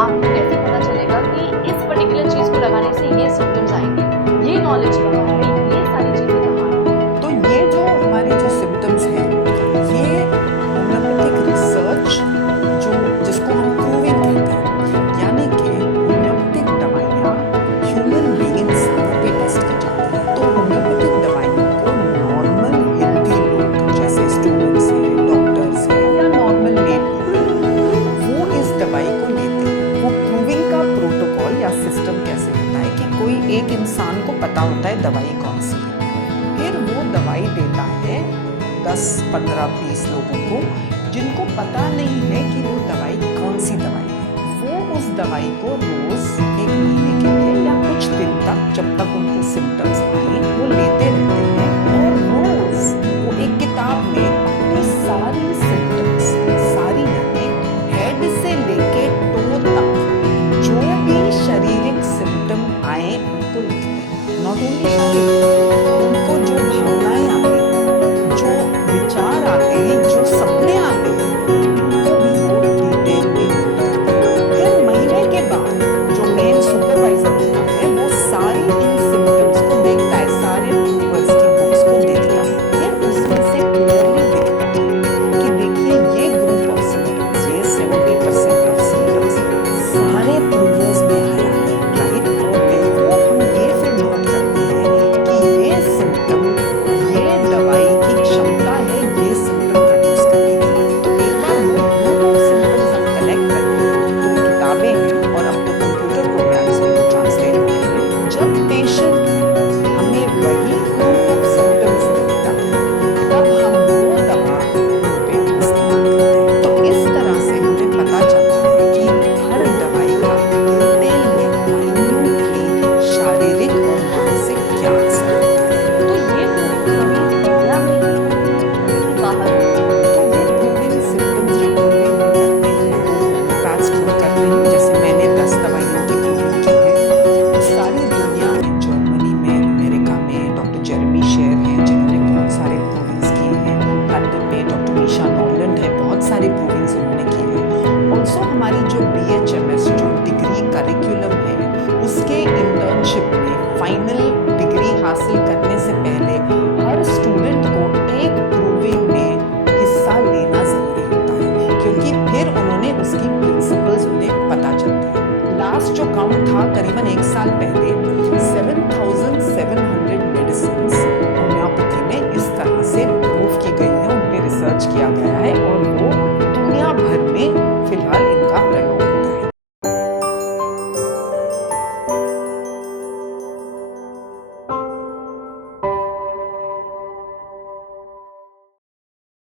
आपको कैसे पता चलेगा कि इस पर्टिकुलर चीज़ को लगाने से ये सिम्पटम्स आएँगे? ये नॉलेज कहाँ है? ये सारी चीज़ें कहाँ हैं? तो ये जो हमारे जो सिम्पटम्स हैं, ये होम्योपैथिक रिसर्च जो जिसको हम प्रूविंग कहते हैं, यानी कि होम्योपैथिक दवाइयाँ ह्यूमन बीइंग्स पे टेस्ट की जाती हैं। तो होम्योपैथिक दवाइयों को नॉर्मल हेल्दी लोग जैसे स्टूडेंट्स हैं, डॉक्टर्स हैं या नॉर्मल ले वो इस दवाई को लेते हैं। वो प्रूविंग का प्रोटोकॉल या सिस्टम कैसे होता है कि कोई एक इंसान को पता होता है दवाई कौन सी है, फिर वो दवाई देता है 10, 15, 20 लोगों को जिनको पता नहीं है कि वो दवाई कौन सी दवाई है। वो उस दवाई को रोज 1 महीने के लिए या कुछ दिन तक, जब तक उनको सिम्टम्स आए, वो लेते रहते हैं और रोज वो एक किताब में अपनी सारी सिम्टम्स, सारी यानी हेड से लेके टो तक जो भी शारीरिक सिम्टम आए उनको लिखते हैं। नॉट ओनली शारीरिक, उनको जो भावनाएं आती हैं, जो विचार आते हैं, जो सपने आते हैं, उनको भी वो डिटेल में नोट करते हैं। फिर महीने के बाद जो मेन सुपरवाइजर होता है वो सारी इन सिम्टम्स को देखता है, सारे प्रूवर्स की बुक्स को देखता है। फिर उसमें से क्लियरली दिखता है कि देखिए ये ग्रुप ऑफ सिम्टम्स, ये 70% ऑफ सिम्टम्स सारे प्रूवर्स में आया है, राइट। और therefore हम ये फिर नोट करते हैं कि ये सिम्टम, ये दवाई की क्षमता है ये सिम्टम प्रोड्यूस करने की। तो एक बार वो ग्रुप ऑफ सिम्टम्स हम कलेक्ट करते हैं, तो किताबें हैं और अब तो कंप्यूटर प्रोग्राम्स में भी ट्रांसलेट होते हैं। जब पेशेंट हमें वही ग्रुप ऑफ सिम्टम्स देता है, तब हम वो दवा उन पे इस्तेमाल करते हैं। तो इस तरह से हमें पता चलता है कि हर दवाई का डिटेल में माइन्यूटली शारीरिक और मानसिक क्या असर होता है। तो ये प्रूविंग इंडिया में ही है कि बाहर? तो ये प्रूविंग सिम्टम्स जो प्रूविंग हम करते हैं, वो होम्योपैथ्स खुद करते हैं। जैसे मैंने 10 दवाइयों की प्रूविंग की है, तो सारी दुनिया में, जर्मनी में, अमेरिका में डॉक्टर जेरेमी शेर हैं जिन्होंने बहुत सारे प्रूविंग्स किए हैं। लंदन में डॉक्टर मीशा नॉलैंड है, बहुत सारे प्रूविंग्स उन्होंने किए हैं। ऑल्सो हमारी जो BHMS जो डिग्री करिकुलम है, उसके इंटर्नशिप में फाइनल डिग्री हासिल करने से पहले हर स्टूडेंट को एक प्रूविंग में हिस्सा लेना जरूरी होता है, क्योंकि फिर उन्होंने उसकी प्रिंसिपल्स उन्हें पता चलते हैं। लास्ट जो काउंट था करीबन 1 साल पहले,